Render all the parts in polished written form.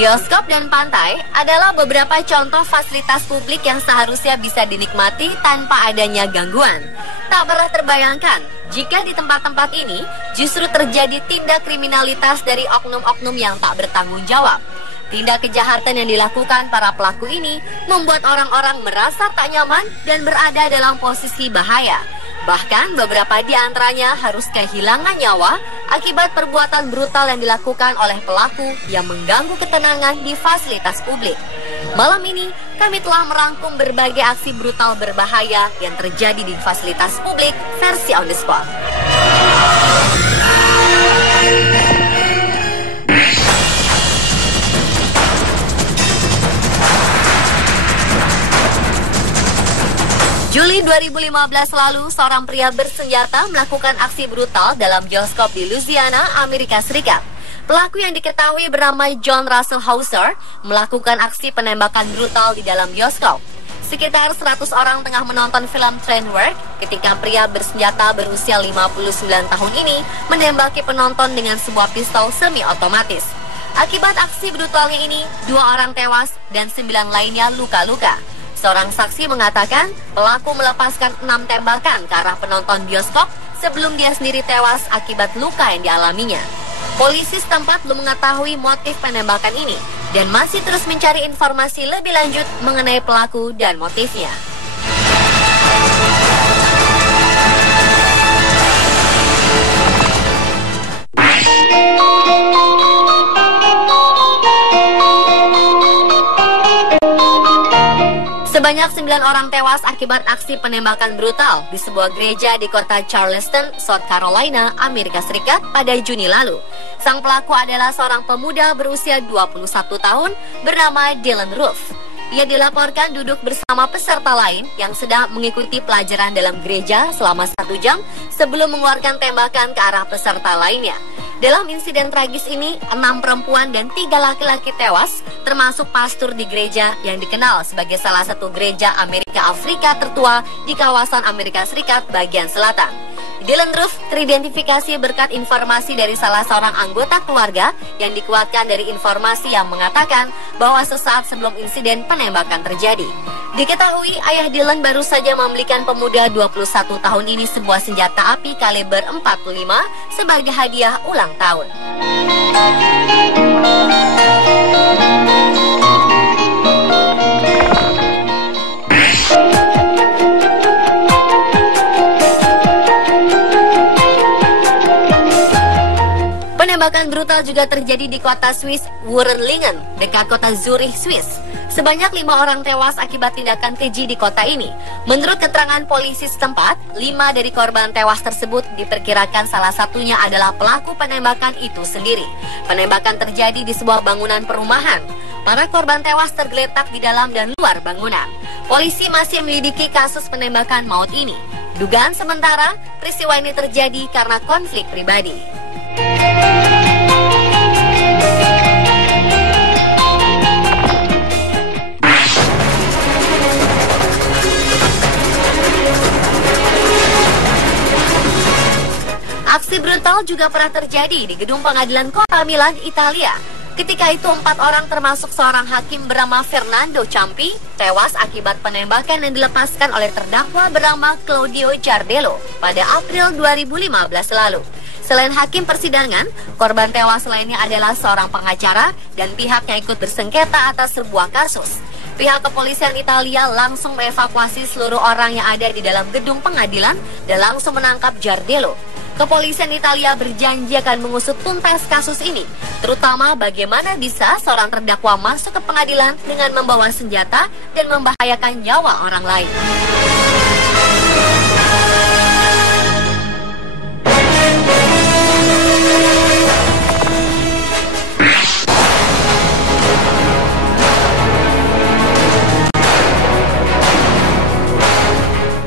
Bioskop dan pantai adalah beberapa contoh fasilitas publik yang seharusnya bisa dinikmati tanpa adanya gangguan. Tak pernah terbayangkan jika di tempat-tempat ini justru terjadi tindak kriminalitas dari oknum-oknum yang tak bertanggung jawab. Tindak kejahatan yang dilakukan para pelaku ini membuat orang-orang merasa tak nyaman dan berada dalam posisi bahaya. Bahkan beberapa di antaranya harus kehilangan nyawa akibat perbuatan brutal yang dilakukan oleh pelaku yang mengganggu ketenangan di fasilitas publik. Malam ini kami telah merangkum berbagai aksi brutal berbahaya yang terjadi di fasilitas publik versi on the spot. Juli 2015 lalu, seorang pria bersenjata melakukan aksi brutal dalam bioskop di Louisiana, Amerika Serikat. Pelaku yang diketahui bernama John Russell Hauser melakukan aksi penembakan brutal di dalam bioskop. Sekitar 100 orang tengah menonton film Trainwreck ketika pria bersenjata berusia 59 tahun ini menembaki penonton dengan sebuah pistol semi-otomatis. Akibat aksi brutalnya ini, 2 orang tewas dan 9 lainnya luka-luka. Seorang saksi mengatakan pelaku melepaskan 6 tembakan ke arah penonton bioskop sebelum dia sendiri tewas akibat luka yang dialaminya. Polisi setempat belum mengetahui motif penembakan ini dan masih terus mencari informasi lebih lanjut mengenai pelaku dan motifnya. Sebanyak 9 orang tewas akibat aksi penembakan brutal di sebuah gereja di kota Charleston, South Carolina, Amerika Serikat pada Juni lalu. Sang pelaku adalah seorang pemuda berusia 21 tahun bernama Dylan Roof. Ia dilaporkan duduk bersama peserta lain yang sedang mengikuti pelajaran dalam gereja selama 1 jam sebelum mengeluarkan tembakan ke arah peserta lainnya. Dalam insiden tragis ini, 6 perempuan dan 3 laki-laki tewas, termasuk pastor di gereja yang dikenal sebagai salah satu gereja Amerika Afrika tertua di kawasan Amerika Serikat bagian selatan. Dylan Roof teridentifikasi berkat informasi dari salah seorang anggota keluarga yang dikuatkan dari informasi yang mengatakan bahwa sesaat sebelum insiden penembakan terjadi. Diketahui ayah Dylan baru saja membelikan pemuda 21 tahun ini sebuah senjata api kaliber 45 sebagai hadiah ulang tahun. Penembakan brutal juga terjadi di kota Swiss Wurlingen, dekat kota Zurich, Swiss. Sebanyak 5 orang tewas akibat tindakan keji di kota ini. Menurut keterangan polisi setempat, 5 dari korban tewas tersebut diperkirakan salah satunya adalah pelaku penembakan itu sendiri. Penembakan terjadi di sebuah bangunan perumahan. Para korban tewas tergeletak di dalam dan luar bangunan. Polisi masih menyelidiki kasus penembakan maut ini. Dugaan sementara, peristiwa ini terjadi karena konflik pribadi. Aksi brutal juga pernah terjadi di gedung pengadilan kota Milan, Italia. Ketika itu 4 orang termasuk seorang hakim bernama Fernando Ciampi tewas akibat penembakan yang dilepaskan oleh terdakwa bernama Claudio Jardello pada April 2015 lalu. Selain hakim persidangan, korban tewas lainnya adalah seorang pengacara dan pihak yang ikut bersengketa atas sebuah kasus. Pihak kepolisian Italia langsung mengevakuasi seluruh orang yang ada di dalam gedung pengadilan dan langsung menangkap Jardello. Kepolisian Italia berjanji akan mengusut tuntas kasus ini, terutama bagaimana bisa seorang terdakwa masuk ke pengadilan dengan membawa senjata dan membahayakan nyawa orang lain.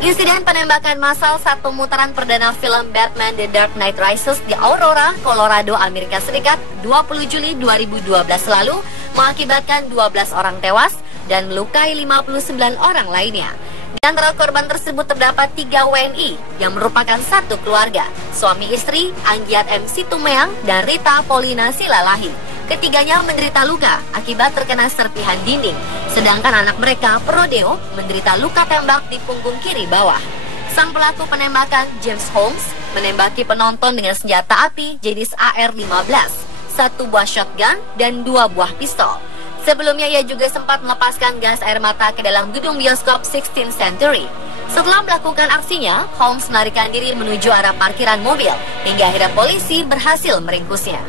Insiden penembakan massal saat pemutaran perdana film Batman The Dark Knight Rises di Aurora, Colorado, Amerika Serikat 20 Juli 2012 lalu mengakibatkan 12 orang tewas dan melukai 59 orang lainnya. Di antara korban tersebut terdapat 3 WNI yang merupakan satu keluarga, suami istri Anggiat M. Situmeang dan Rita Paulina Silalahi. Ketiganya menderita luka akibat terkena serpihan dinding, sedangkan anak mereka, Prodeo, menderita luka tembak di punggung kiri bawah. Sang pelaku penembakan, James Holmes, menembaki penonton dengan senjata api jenis AR-15, 1 buah shotgun, dan 2 buah pistol. Sebelumnya ia juga sempat melepaskan gas air mata ke dalam gedung bioskop 16th Century. Setelah melakukan aksinya, Holmes melarikan diri menuju arah parkiran mobil, hingga akhirnya polisi berhasil meringkusnya.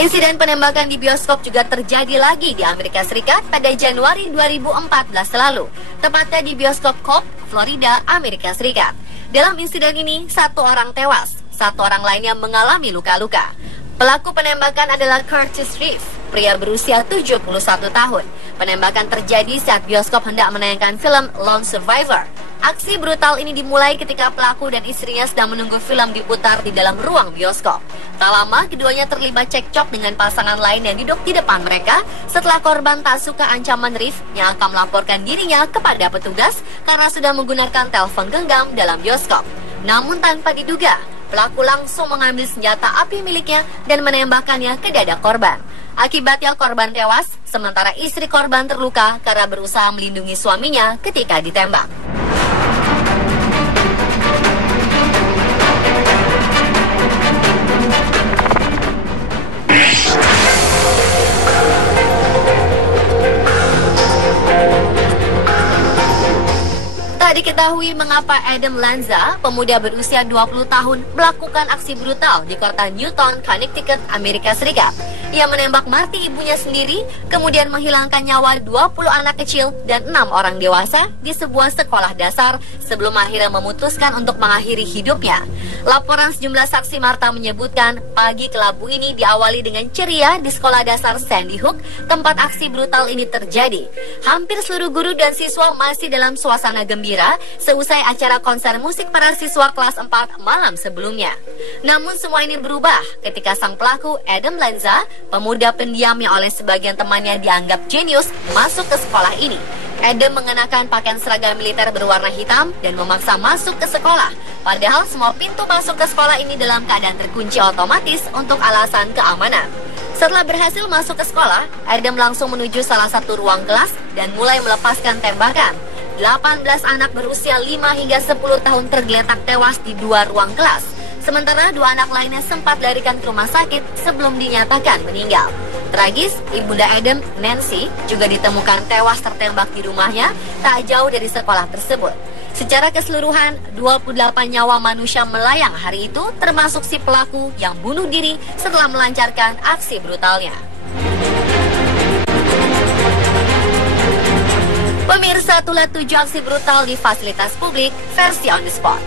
Insiden penembakan di bioskop juga terjadi lagi di Amerika Serikat pada Januari 2014 lalu, tepatnya di bioskop Cobb, Florida, Amerika Serikat. Dalam insiden ini, 1 orang tewas, 1 orang lainnya mengalami luka-luka. Pelaku penembakan adalah Curtis Reeve, pria berusia 71 tahun. Penembakan terjadi saat bioskop hendak menayangkan film Lone Survivor. Aksi brutal ini dimulai ketika pelaku dan istrinya sedang menunggu film diputar di dalam ruang bioskop. Tak lama, keduanya terlibat cekcok dengan pasangan lain yang duduk di depan mereka setelah korban tak suka ancaman Reeve yang akan melaporkan dirinya kepada petugas karena sudah menggunakan telepon genggam dalam bioskop. Namun tanpa diduga, pelaku langsung mengambil senjata api miliknya dan menembakkannya ke dada korban. Akibatnya korban tewas, sementara istri korban terluka karena berusaha melindungi suaminya ketika ditembak. Tak diketahui mengapa Adam Lanza, pemuda berusia 20 tahun, melakukan aksi brutal di kota Newton, Connecticut, Amerika Serikat. Ia menembak mati ibunya sendiri, kemudian menghilangkan nyawa 20 anak kecil dan 6 orang dewasa di sebuah sekolah dasar sebelum akhirnya memutuskan untuk mengakhiri hidupnya. Laporan sejumlah saksi mata menyebutkan pagi kelabu ini diawali dengan ceria di sekolah dasar Sandy Hook, tempat aksi brutal ini terjadi. Hampir seluruh guru dan siswa masih dalam suasana gembira seusai acara konser musik para siswa kelas 4 malam sebelumnya. Namun semua ini berubah ketika sang pelaku Adam Lanza, pemuda pendiam yang oleh sebagian temannya dianggap jenius, masuk ke sekolah ini. Adam mengenakan pakaian seragam militer berwarna hitam dan memaksa masuk ke sekolah. Padahal semua pintu masuk ke sekolah ini dalam keadaan terkunci otomatis untuk alasan keamanan. Setelah berhasil masuk ke sekolah, Adam langsung menuju salah satu ruang kelas dan mulai melepaskan tembakan. 18 anak berusia 5 hingga 10 tahun tergeletak tewas di 2 ruang kelas. Sementara 2 anak lainnya sempat larikan ke rumah sakit sebelum dinyatakan meninggal. Tragis, ibunda Adam, Nancy, juga ditemukan tewas tertembak di rumahnya tak jauh dari sekolah tersebut. Secara keseluruhan, 28 nyawa manusia melayang hari itu, termasuk si pelaku yang bunuh diri setelah melancarkan aksi brutalnya. Pemirsa, itulah 7 aksi brutal di fasilitas publik versi on the spot.